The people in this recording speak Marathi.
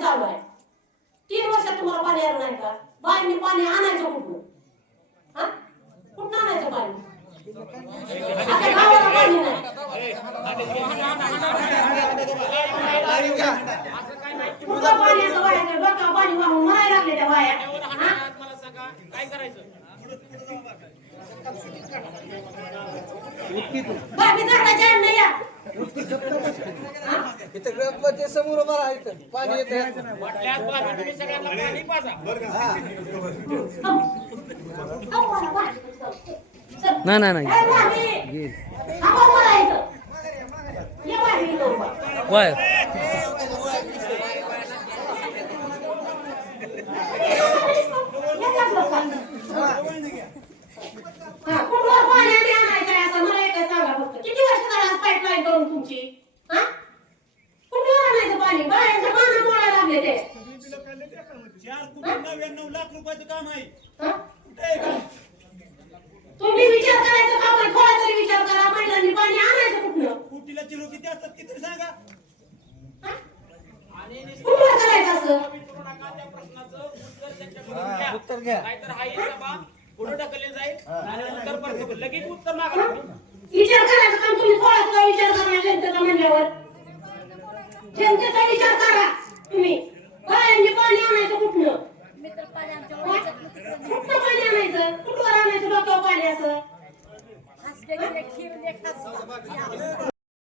चालू आहे 3 वर्षात तुम्हाला पाणी आलं नाही का बाईंनी पाणी आणायचं कुठून हा कुठून आणायचं पाणी आता गावाला पाणी नाही कुठं पाणी असं वाहायचं डोक्यावर पाणी वाहून मरायला लागले त्या बाया मला सांगा काय करायचं बाकी झाडाच्या नाही या इथं गणपती समोर उभा राहायचं पाणी येतं म्हटल्यात बाबा तुम्ही सगळ्यांना पाणी पाजा नाही नाही नाही वाय किती वर्ष झाला पाईपलाईन करून तुमची हा कुठे आणायचं पाणी बायांच्या माना मोडायला लागले ते 4,99 लाख रुपयाचं काम आहे तुम्ही विचार करायचं काम आहे थोडा तरी विचार करा महिलांनी पाणी आणायचं कुठलं कुठीला चिरो किती असतात किती सांगा कुठलं करायचं असं त्या प्रश्नाचं उत्तर घ्या नाहीतर हा सभा पुढे ढकलले जाईल आणि उत्तर परत लगेच उत्तर मागा विचार करायचं काम तुम्ही थोडा विचार करा जनतेचा म्हणल्यावर जनतेचा विचार करा